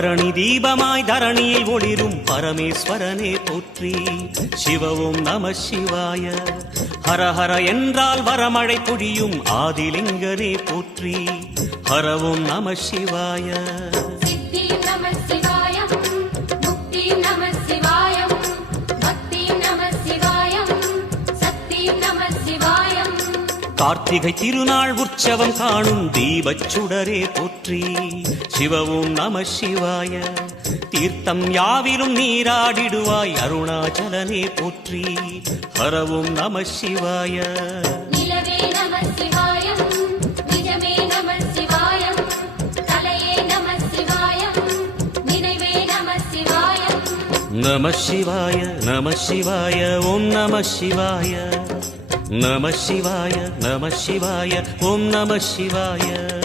பரணி தீபமாய் தரணியில் ஒளிரும் பரமேஸ்வரனே போற்றி. சிவ ஓம் நம சிவாய. ஹர ஹர என்றால் வரமழை பொழியும் ஆதிலிங்கனே போற்றி. ஹர ஓம் நம சிவாய. கார்த்திகை திருநாள் உற்சவம் காணும் தீபச்சுடரே போற்றி. சிவ ஓம் நம சிவாய. தீர்த்தம் யாவிலும் நீராடிடுவாய் அருணாச்சலனே போற்றி. ஹர ஓம் நம சிவாய. நம சிவாய நம சிவாய ஓம் நம சிவாய. நம சிவாய நம சிவாய ஓம் நம சிவாய.